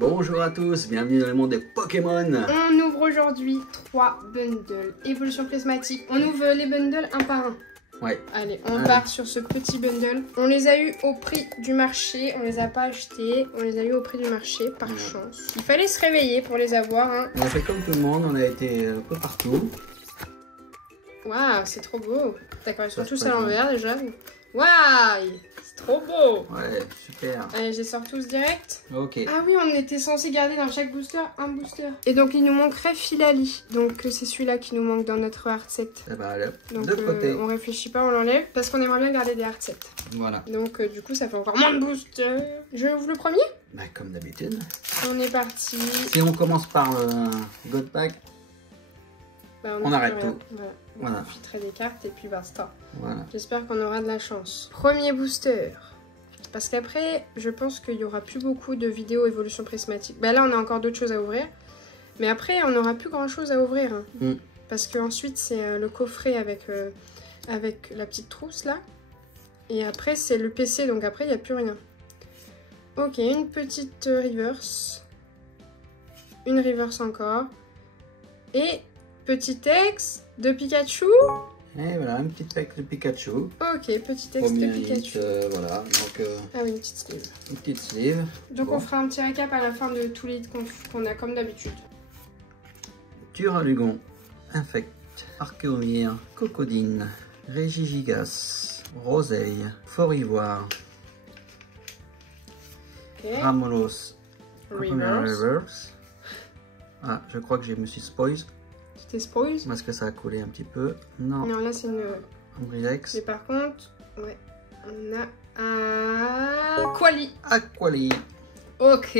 Bonjour à tous, bienvenue dans le monde des Pokémon. On ouvre aujourd'hui 3 bundles évolution prismatique. On ouvre les bundles un par un. Ouais. Allez, on part sur ce petit bundle. On les a eu au prix du marché, on les a pas achetés, on les a eu au prix du marché par chance. Il fallait se réveiller pour les avoir. Hein. On a fait comme tout le monde, on a été un peu partout. Waouh, c'est trop beau. D'accord, ils sont tous à l'envers déjà. Waouh, c'est trop beau. Ouais, super. Allez, je les sors tous direct. Ok. Ah oui, on était censé garder dans chaque booster un booster. Et donc il nous manquerait Filali. Donc c'est celui-là qui nous manque dans notre hard set. Et bah, là, Donc de côté. on réfléchit pas, on l'enlève parce qu'on aimerait bien garder des hard sets. Voilà. Donc du coup ça fait encore moins de boosters. Je ouvre le premier. Bah, comme d'habitude. On est parti. Si on commence par le God Pack, Bah, on arrête tout. Voilà. On filtrer des cartes et puis basta. Voilà. J'espère qu'on aura de la chance. Premier booster. Parce qu'après, je pense qu'il n'y aura plus beaucoup de vidéos évolution prismatique. Bah là, on a encore d'autres choses à ouvrir. Mais après, on n'aura plus grand chose à ouvrir. Hein. Parce qu'ensuite, c'est le coffret avec la petite trousse là. Et après, c'est le PC. Donc après, il n'y a plus rien. Ok, une petite reverse. Une reverse encore. Et petit ex de Pikachu. Et voilà, un petit pack de Pikachu. Ok, petit texte de Pikachu. Voilà, donc ah oui, une petite sleeve. une petite sleeve. Donc on fera un petit récap à la fin de tous les qu'on a comme d'habitude. Duralugon, Infect, Archeomir, Cocodine, Régigigas, Roseille, Fort Ivoire, Ok. Ramolos, Reverse. Reverse. Ah, je crois que je me suis spoilé Tu t'es spoil? parce que ça a collé un petit peu. Non, Non, là c'est une... Ombrilex. Mais par contre, ouais, on a... Quali. Aquali. Ok.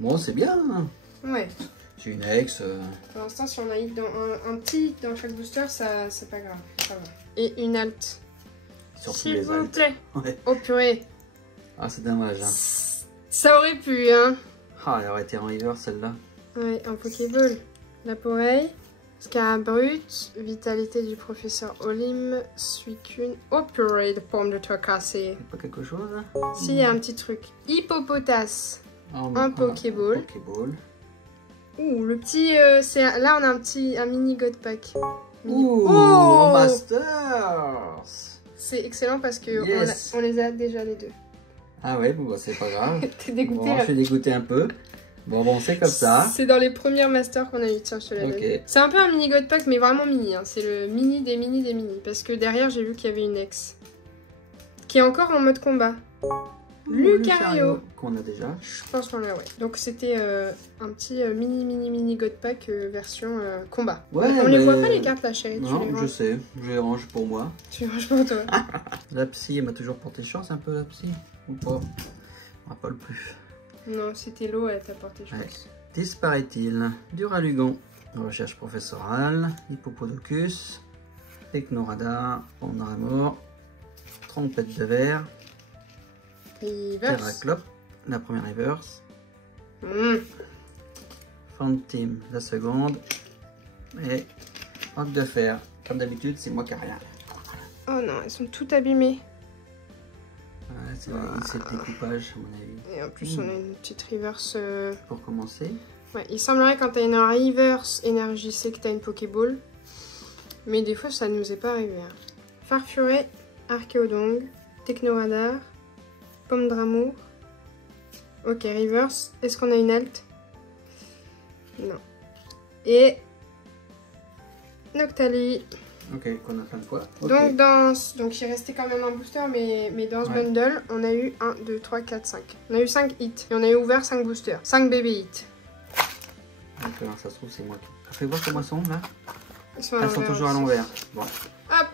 Bon, c'est bien. Ouais. C'est une ex. Pour l'instant, si on a hit dans un petit hit dans chaque booster, ça c'est pas grave. Ça va. Et une alt. Surtout S'il les vous altes. plaît. Ouais. Oh purée. Ah, c'est dommage. Hein. Ça aurait pu, hein. Ah, elle aurait été en river celle-là. Ouais, un Pokéball. La Poreille. Scarabrut. Vitalité du professeur Olim. Suicune. Oh purée de pommes de terre cassées. Pas quelque chose hein? Si, il y a un petit truc. Hippopotas. Un Pokéball. Pokéball. Ouh, le petit... là, on a un mini God Pack. Ouh, Oh Masters. C'est excellent parce que Yes. on les a déjà les deux. Ah ouais, bon, bah, c'est pas grave. T'es dégoûté Bon, là. je suis dégoûté un peu. Bon, c'est comme ça. C'est dans les premières masters qu'on a eu. Tiens, je te la donne. Ok. C'est un peu un mini God Pack, mais vraiment mini. Hein. C'est le mini des mini des mini. Parce que derrière, j'ai vu qu'il y avait une ex. Qui est encore en mode combat. Lucario. Qu'on a déjà. Je pense qu'on l'a, ouais. Donc c'était un petit mini God Pack version combat. Ouais, on les voit pas les cartes là, chérie. Non, tu les je ranges. sais. Je les range pour moi. Tu les ranges pour toi. La psy, elle m'a toujours porté chance un peu, la psy. Ou pas? Ah, pas le plus. Non, c'était l'eau, elle t'a porté, je Ouais. pense. Disparaît-il? Duralugon. Recherche professorale. Hippopodocus. Technoradar. Pandaramor. Trompette de verre. Reverse. Terraclope. La première reverse. Phantim, la seconde. Et Roc de fer. Comme d'habitude, c'est moi qui ai rien. Oh non, elles sont toutes abîmées. Ouais, c'est le découpage, à mon avis. Et en plus, on a une petite reverse. Pour commencer. Ouais, il semblerait quand t'as une reverse énergie, c'est que t'as une Pokéball. Mais des fois, ça ne nous est pas arrivé. Hein. Farfuret, Archéodong, Technoradar, Pomme d'amour. Ok, reverse. Est-ce qu'on a une alt? Non. Et Noctali. Ok, qu'on a fait une fois. Okay. Donc il restait quand même un booster, mais dans ce bundle, on a eu 1, 2, 3, 4, 5. On a eu 5 hits. Et on a eu ouvert 5 boosters. 5 bébés hits. Donc là, ça se trouve, c'est moi qui... Fais voir comment elles sont, là. Elles sont toujours à l'envers. Bon. Hop.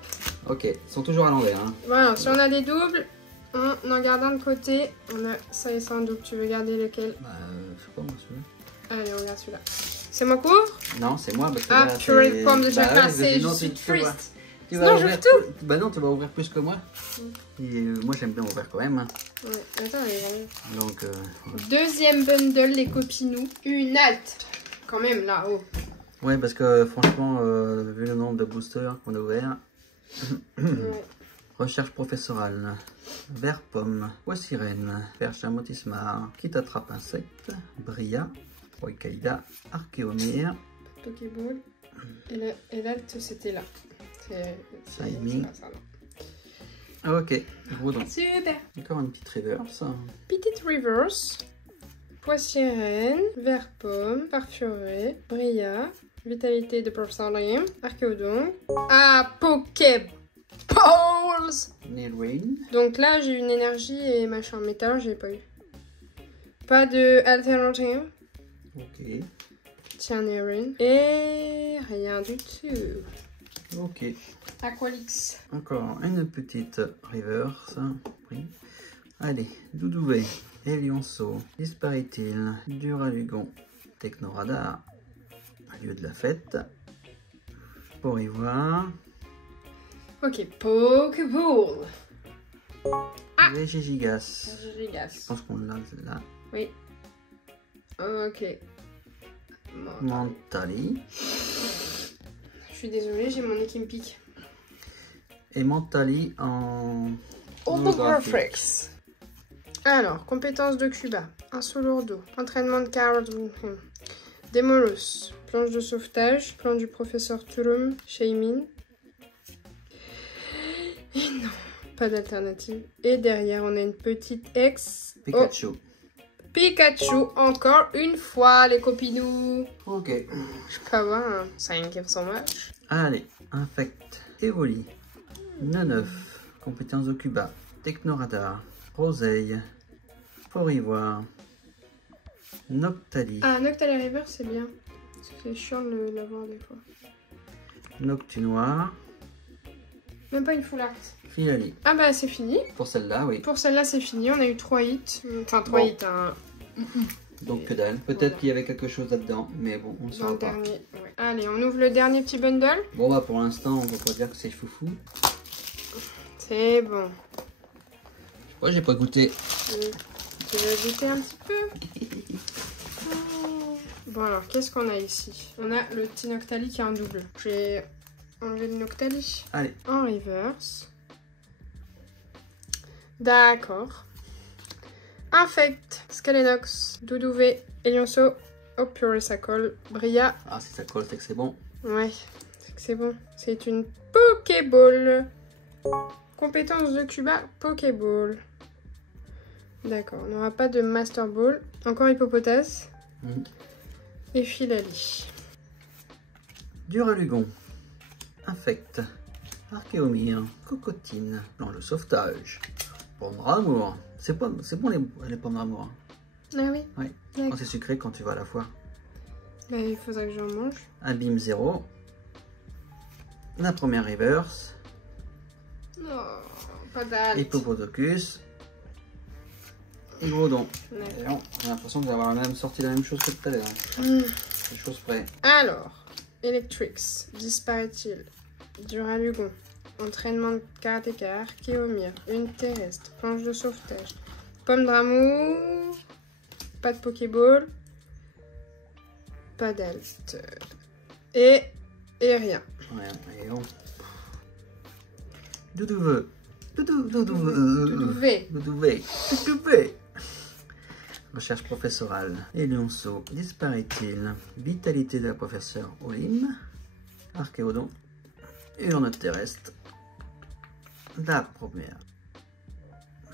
Ok, elles sont toujours à l'envers. Hein. Voilà, si on a des doubles, on en garde un de côté. On a ça et ça en double. Tu veux garder lequel? Bah, je sais pas, moi, celui-là. Allez, on garde celui-là. C'est moi qui ouvre? Non, c'est moi. Parce que Ah, là, purée de pommes de terre cassées, je sinon, suis tu vas- triste. tu Sinon, vas j'ouvre ouvrir tout. Bah non, tu vas ouvrir plus que moi. Et moi, j'aime bien ouvrir quand même. Hein. Ouais, attends, elle est vraiment... Donc, Deuxième bundle, les copinous. Une halte. Quand même, là-haut. ouais, parce que franchement, vu le nombre de boosters qu'on a ouverts, Ouais. Recherche professorale. Vert pomme. Poissirène. Perche à motismar. Qui t'attrape insecte. Bria. Oikaïda. Archéomyre. Pokéball. Et là c'était là. Timing. Ok, Groudon. Super. Encore une petite reverse. Petite reverse. Poissirène, vert pomme, Farfuret, Bria, vitalité de professeur Lim, Archéodon. Ah, Pokéballs. Nilwyn. Donc là, j'ai une énergie et machin. Mais tout à l'heure, j'ai pas eu. Pas de alternative. Ok. Tiens, Nilwyn. Et rien du tout. Ok. Aqualix. Encore une petite reverse. Oui. Allez, Doudouvet, Elionceau, Disparaît-il, Duralugon, Technoradar, Lieu de la fête, Porivoire, Ok, Pokéball. Ah. Régigigas. Gigas. Je pense qu'on l'a là. Oui. Ok. Mentali. Je suis désolée, j'ai mon nez qui me pique. Et Mentali en Holographics. Alors, compétences de Cuba. Un solo d'eau. Entraînement de Carl. Démolus. Planche de sauvetage. Plan du professeur Tulum. Shaymin. Et non, pas d'alternative. Et derrière, on a une petite ex. Pikachu. Oh, Pikachu, encore une fois, les copinous. Ok. Je peux avoir un 5 so much. Allez, Infect, Evoli, Neneuf, compétences de Cuba, Technoradar, Roseille, Porivoire, Noctali, Ah, Noctali River, c'est bien. C'est chiant de l'avoir des fois. Noctunoir, Même pas une full art. Filali. Ah bah c'est fini. Pour celle-là, oui. Pour celle-là c'est fini, on a eu 3 hits. Enfin 3 Bon. hits, hein. Donc que dalle. Peut-être Voilà. qu'il y avait quelque chose là-dedans, mais bon, on ne Dans saura le pas. dernier. Ouais. Allez, on ouvre le dernier petit bundle. Bon bah pour l'instant, on va pas dire que c'est foufou. C'est bon. Moi j'ai pas goûté. Tu veux goûter un petit peu? Bon alors, qu'est-ce qu'on a ici? On a le petit Noctali qui est en double. J'ai enlevé le Noctali. Allez. En reverse. D'accord. Infect, Scalenox, Doudouvet, Elionceau, Opuricacol, Bria. Ah si ça colle, c'est que c'est bon. Ouais, c'est que c'est bon. C'est une Pokéball. Compétence de Cuba, Pokéball. D'accord, on n'aura pas de Master Ball. Encore Hippopotame. Et Filali. Duralugon, Infect, Archéomyre, Cocotine, Plan de sauvetage, Pomme d'amour. C'est bon les pommes d'amour. Ah oui? Oui. D'accord. Quand c'est sucré quand tu vas à la foire. Bah, il faudrait que j'en mange. Abîme 0. La première reverse. Non, pas d'alt. Hippopotocus. Et Groudon. D'accord. J'ai l'impression d'avoir sorti la même chose que tout à l'heure. Des choses près. Alors, Electrix, disparaît-il? Duralugon, entraînement de karatéka, Archéomyre, une terrestre, planche de sauvetage, pomme d'amour, pas de Pokéball, pas d'alt. Et rien. Ouais, et on... Doudouvet. Doudouvet. Doudouvet. Recherche professorale. Elionceau. Disparaît-il? Vitalité de la professeure Olim. Archéodon. Et notre terrestre. La première.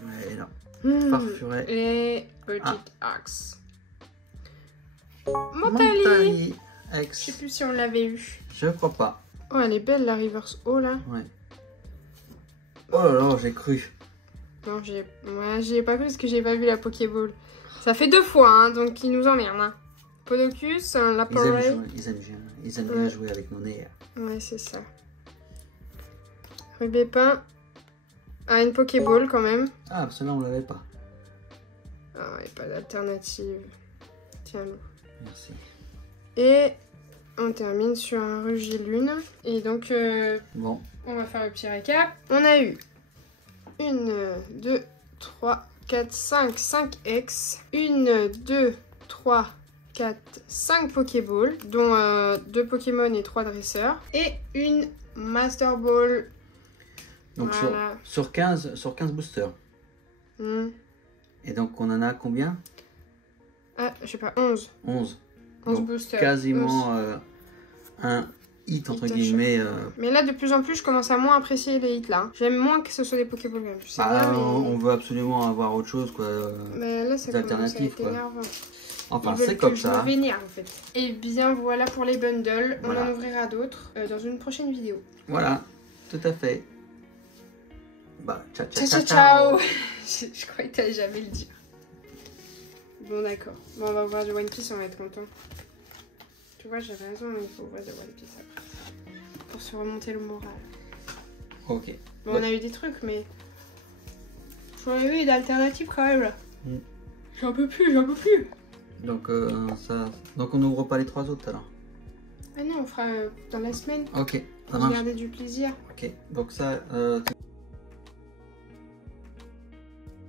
Mais non. Farfuret. Les petites axes. Mentali. Mentali. Je Ex. sais plus si on l'avait eu. Je crois pas. Oh, elle est belle la reverse O là. Ouais. Oh là là, j'ai cru. Non, j'y ai pas cru parce que j'ai pas vu la Pokéball. Ça fait 2 fois, hein, donc ils nous emmerdent. Hein. Podocus, un Laporay. Ils aiment bien jouer avec mon nez. Ouais, c'est ça. Rubépin. Ah, une Pokéball quand même. Ah, celle-là, on l'avait pas. Ah, ouais, pas d'alternative. Tiens-le. Merci. Et on termine sur un Rugilune. Et donc, Bon. on va faire le petit récap. On a eu 1, 2, 3, 4, 5 X. 1, 2, 3, 4, 5 Pokéballs, dont 2 Pokémon et 3 dresseurs. Et une Master Ball. Donc voilà. sur 15 boosters. Et donc on en a combien? Ah, je sais pas, 11. 11. 11 donc, boosters. Quasiment un hit entre guillemets. Mais là, de plus en plus, je commence à moins apprécier les hits là. J'aime moins que ce soit des Pokémon. Bien, mais... On veut absolument avoir autre chose, quoi. Mais là, c'est alternatif, quoi. Énervant. Enfin, c'est comme ça. Je me vénère en fait. Et bien voilà pour les bundles. Voilà. On en ouvrira d'autres dans une prochaine vidéo. Voilà, tout à fait. Bah, ciao, ciao, ciao, ciao. Je croyais que t'allais jamais le dire. Bon, d'accord. Bon, on va ouvrir du One Piece, on va être content. Tu vois, j'avais raison, il faut ouvrir du One Piece après. Pour se remonter le moral. Ok. Bon, on a eu des trucs, mais... J'aurais eu d'alternatives quand même là. J'en peux plus, j'en peux plus. Donc, donc on n'ouvre pas les 3 autres alors? Ah non, on fera dans la semaine. Ok, ça pour marche. garder du plaisir. Ok, donc ça...